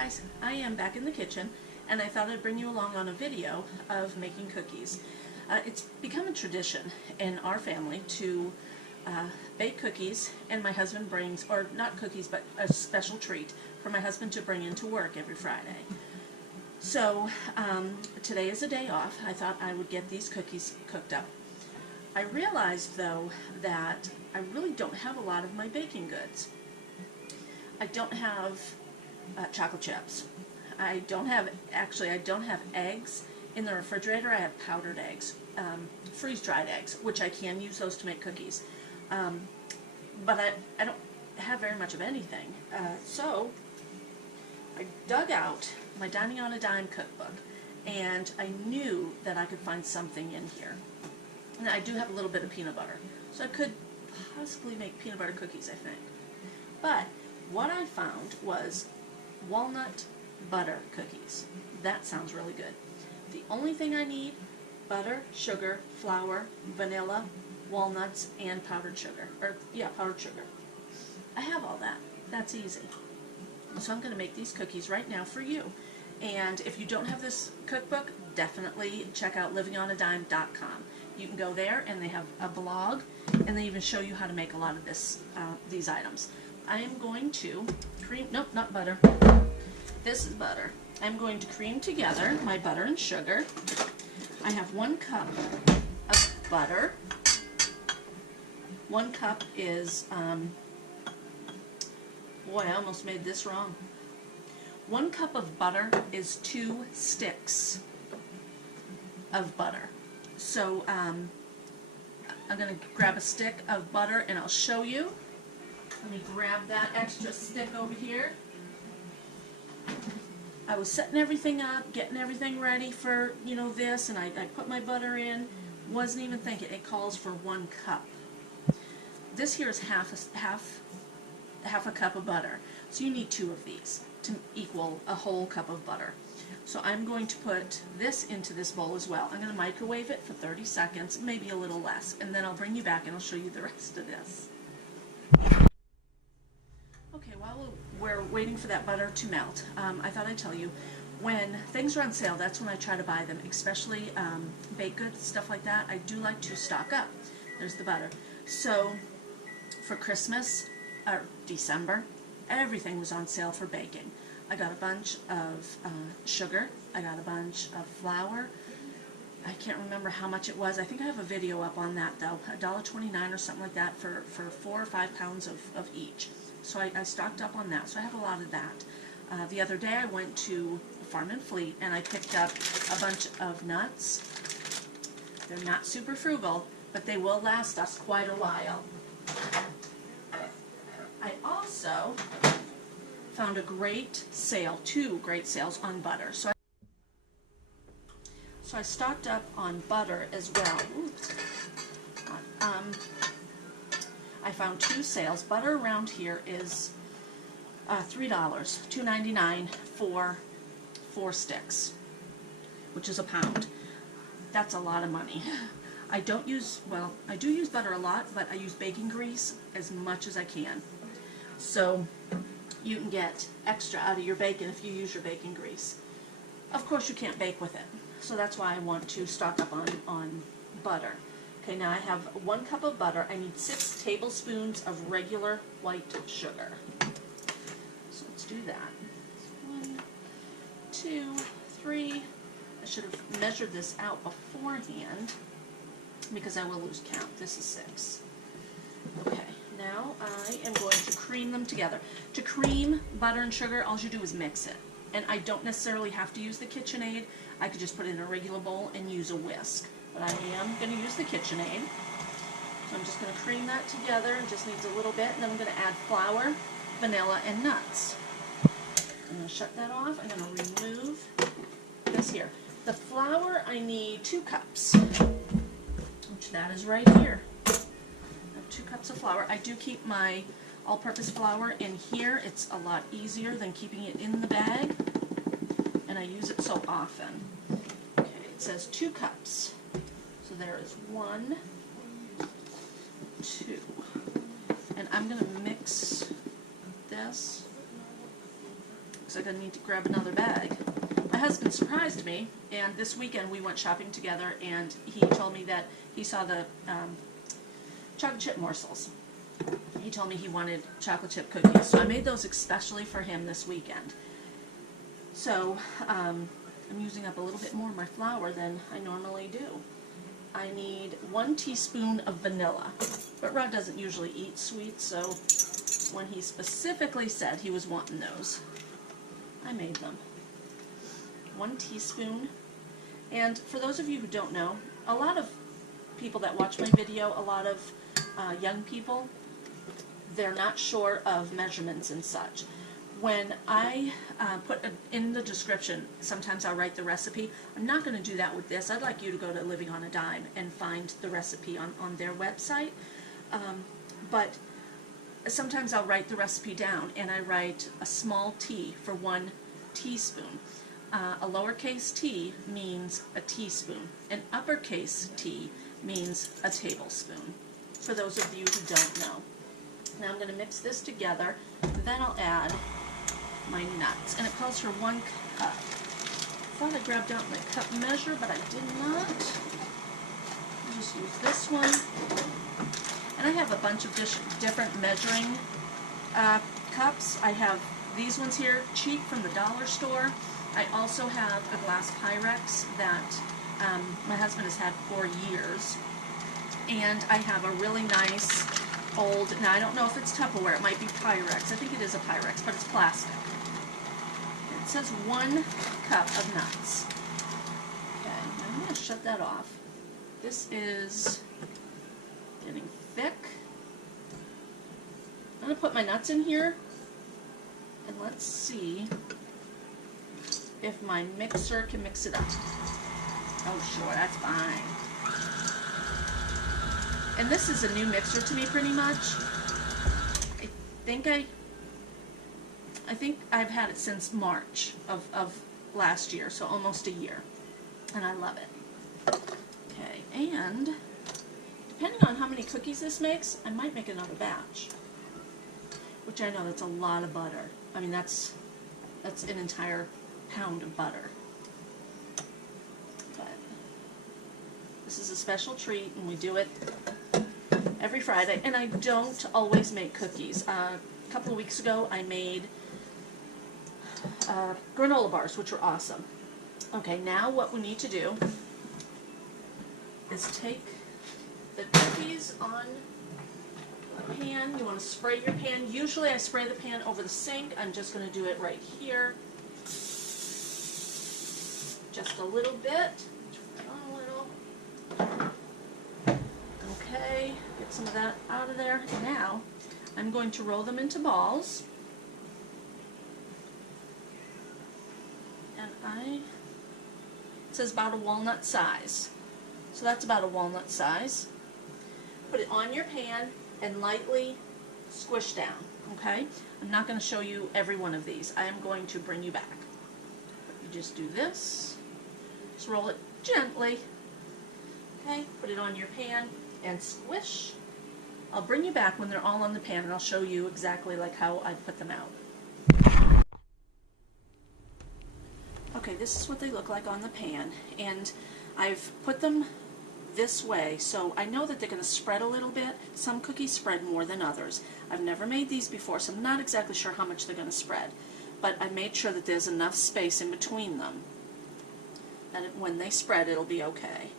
guys, I am back in the kitchen and I thought I'd bring you along on a video of making cookies. It's become a tradition in our family to bake cookies, and my husband brings, or not cookies, but a special treat for my husband to bring into work every Friday. So today is a day off. I thought I would get these cookies cooked up. I realized though that I really don't have a lot of my baking goods. I don't have chocolate chips. I don't have eggs in the refrigerator. I have powdered eggs, freeze-dried eggs, which I can use those to make cookies. But I don't have very much of anything. So I dug out my Dining on a Dime cookbook, and I knew that I could find something in here. And I do have a little bit of peanut butter, so I could possibly make peanut butter cookies, I think. But what I found was walnut butter cookies. That sounds really good. The only thing I need: butter, sugar, flour, vanilla, walnuts, and powdered sugar. Powdered sugar. I have all that. That's easy. So I'm going to make these cookies right now for you. And if you don't have this cookbook, definitely check out livingonadime.com. You can go there, and they have a blog, and they even show you how to make a lot of these items. I am going to cream, nope, not butter. This is butter. I'm going to cream together my butter and sugar. I have 1 cup of butter. 1 cup is, boy, I almost made this wrong. 1 cup of butter is 2 sticks of butter. So I'm going to grab a stick of butter and I'll show you. Let me grab that extra stick over here. I was setting everything up, getting everything ready for, this, and I put my butter in. Wasn't even thinking. It calls for 1 cup. This here is half a cup of butter. So you need 2 of these to equal a whole cup of butter. So I'm going to put this into this bowl as well. I'm going to microwave it for 30 seconds, maybe a little less, and then I'll bring you back and I'll show you the rest of this. Okay, while we're waiting for that butter to melt, I thought I'd tell you, when things are on sale, that's when I try to buy them, especially baked goods, stuff like that. I do like to stock up. There's the butter. So for Christmas, or December, everything was on sale for baking. I got a bunch of sugar. I got a bunch of flour. I can't remember how much it was. I think I have a video up on that though. $1.29 or something like that for 4 or 5 pounds of each. So I stocked up on that. So I have a lot of that. The other day I went to Farm and Fleet and I picked up a bunch of nuts. They're not super frugal, but they will last us quite a while. I also found a great sale, 2 great sales on butter. So I stocked up on butter as well. Oops. I found 2 sales. Butter around here is $3, $2.99 for 4 sticks, which is a pound. That's a lot of money. I do use butter a lot, but I use baking grease as much as I can. So you can get extra out of your bacon if you use your baking grease. Of course you can't bake with it, so that's why I want to stock up on butter. Okay, now I have 1 cup of butter. I need 6 tablespoons of regular white sugar. So let's do that. 1, 2, 3. I should have measured this out beforehand because I will lose count. This is 6. Okay, now I am going to cream them together. To cream butter and sugar, all you do is mix it. And I don't necessarily have to use the KitchenAid. I could just put it in a regular bowl and use a whisk. But I am going to use the KitchenAid. So I'm just going to cream that together. It just needs a little bit. And then I'm going to add flour, vanilla, and nuts. I'm going to shut that off. I'm going to remove this here. The flour, I need 2 cups, which that is right here. I have 2 cups of flour. I do keep my all-purpose flour in here. It's a lot easier than keeping it in the bag, and I use it so often. Okay, it says 2 cups. So there is 1, 2, and I'm going to mix this because I'm going to need to grab another bag. My husband surprised me, and this weekend we went shopping together, and he told me that he saw the chocolate chip morsels. He told me he wanted chocolate chip cookies, so I made those especially for him this weekend. So I'm using up a little bit more of my flour than I normally do. I need 1 teaspoon of vanilla, but Rod doesn't usually eat sweets, so when he specifically said he was wanting those, I made them. 1 teaspoon. And for those of you who don't know, a lot of people that watch my video, a lot of young people, they're not sure of measurements and such. When I put in the description, sometimes I'll write the recipe. I'm not going to do that with this. I'd like you to go to Living on a Dime and find the recipe on their website. But sometimes I'll write the recipe down, and I write a small t for 1 teaspoon. A lowercase t means a teaspoon. An uppercase t means a tablespoon, for those of you who don't know. Now I'm going to mix this together, then I'll add my nuts. And it calls for 1 cup. I thought I grabbed out my cup measure, but I did not. I'll just use this one. And I have a bunch of different measuring cups. I have these ones here, cheap from the dollar store. I also have a glass Pyrex that my husband has had for years. And I have a really nice old, now I don't know if it's Tupperware, it might be Pyrex. I think it is a Pyrex, but it's plastic. It says 1 cup of nuts. Okay, I'm going to shut that off. This is getting thick. I'm going to put my nuts in here, and let's see if my mixer can mix it up. Oh sure, that's fine. And this is a new mixer to me pretty much. I think I've had it since March of last year, so almost a year. And I love it. Okay, and depending on how many cookies this makes, I might make another batch. Which I know that's a lot of butter. I mean, that's an entire pound of butter. But this is a special treat, and we do it every Friday. And I don't always make cookies. A couple of weeks ago, I made granola bars, which were awesome. Okay, now what we need to do is take the cookies on a pan. You want to spray your pan. Usually I spray the pan over the sink. I'm just going to do it right here. Just a little bit. Turn it on a little. Okay, get some of that out of there. Now I'm going to roll them into balls. And it says about a walnut size. So that's about a walnut size. Put it on your pan and lightly squish down, okay? I'm not going to show you every one of these. I am going to bring you back. You just do this. Just roll it gently. Okay, put it on your pan and squish. I'll bring you back when they're all on the pan, and I'll show you exactly like how I put them out. Okay, this is what they look like on the pan, and I've put them this way, so I know that they're going to spread a little bit. Some cookies spread more than others. I've never made these before, so I'm not exactly sure how much they're going to spread, but I made sure that there's enough space in between them, that when they spread, it'll be okay.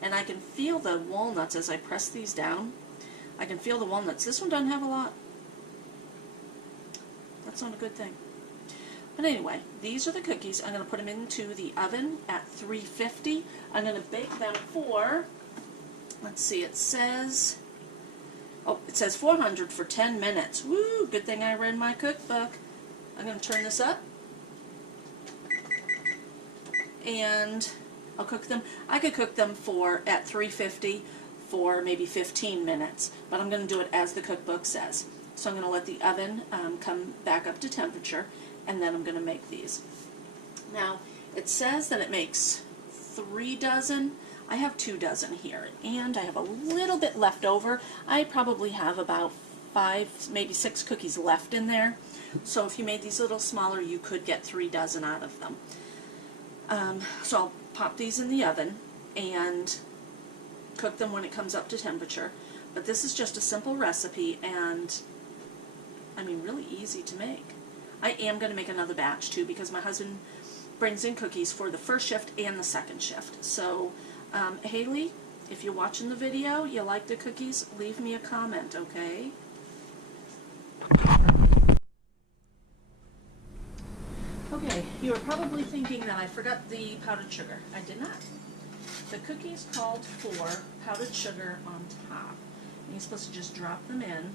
And I can feel the walnuts as I press these down. I can feel the walnuts. This one doesn't have a lot. That's not a good thing. But anyway, these are the cookies. I'm going to put them into the oven at 350. I'm going to bake them for, let's see, it says 400 for 10 minutes. Woo, good thing I read my cookbook. I'm going to turn this up. And I'll cook them. I could cook them at 350 for maybe 15 minutes, but I'm going to do it as the cookbook says. So I'm going to let the oven come back up to temperature, and then I'm going to make these. Now, it says that it makes 3 dozen. I have 2 dozen here, and I have a little bit left over. I probably have about 5, maybe 6 cookies left in there. So if you made these a little smaller, you could get 3 dozen out of them. So I'll pop these in the oven and cook them when it comes up to temperature. But this is just a simple recipe, and I mean, really easy to make. I am going to make another batch too, because my husband brings in cookies for the first shift and the second shift. So Haley, if you're watching the video, you like the cookies, leave me a comment, okay? Okay, you are probably thinking that I forgot the powdered sugar. I did not. The cookies called for powdered sugar on top. And you're supposed to just drop them in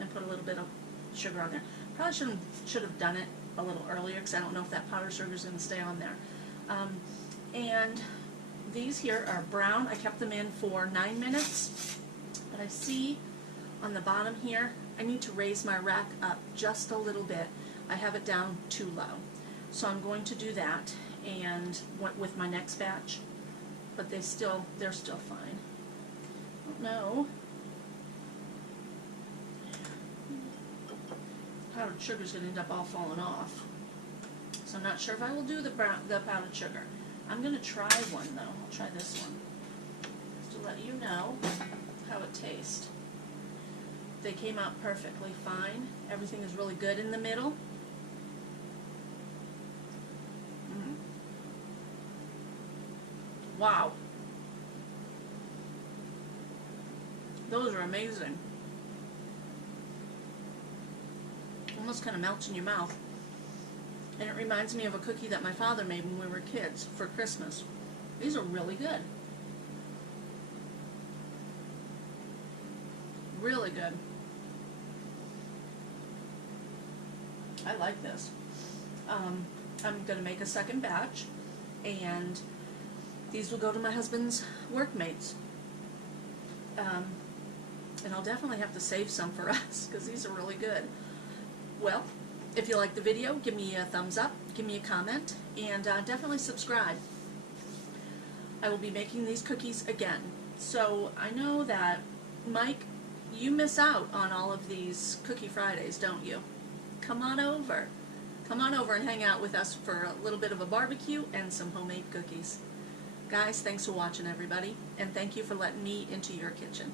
and put a little bit of sugar on there. Probably should have done it a little earlier, because I don't know if that powdered sugar is going to stay on there. And these here are brown. I kept them in for 9 minutes. But I see on the bottom here, I need to raise my rack up just a little bit. I have it down too low. So I'm going to do that and with my next batch. But they're still fine. I don't know. Powdered sugar is going to end up all falling off. So I'm not sure if I will do the powdered sugar. I'm going to try one though. I'll try this one. Just to let you know how it tastes. They came out perfectly fine. Everything is really good in the middle. Wow. Those are amazing. Almost kind of melts in your mouth. And it reminds me of a cookie that my father made when we were kids for Christmas. These are really good. Really good. I like this. I'm going to make a second batch, and these will go to my husband's workmates. And I'll definitely have to save some for us, because these are really good. Well, if you like the video, give me a thumbs up, give me a comment, and definitely subscribe. I will be making these cookies again. So I know that, Mike, you miss out on all of these Cookie Fridays, don't you? Come on over. Come on over and hang out with us for a little bit of a barbecue and some homemade cookies. Guys, thanks for watching, everybody, and thank you for letting me into your kitchen.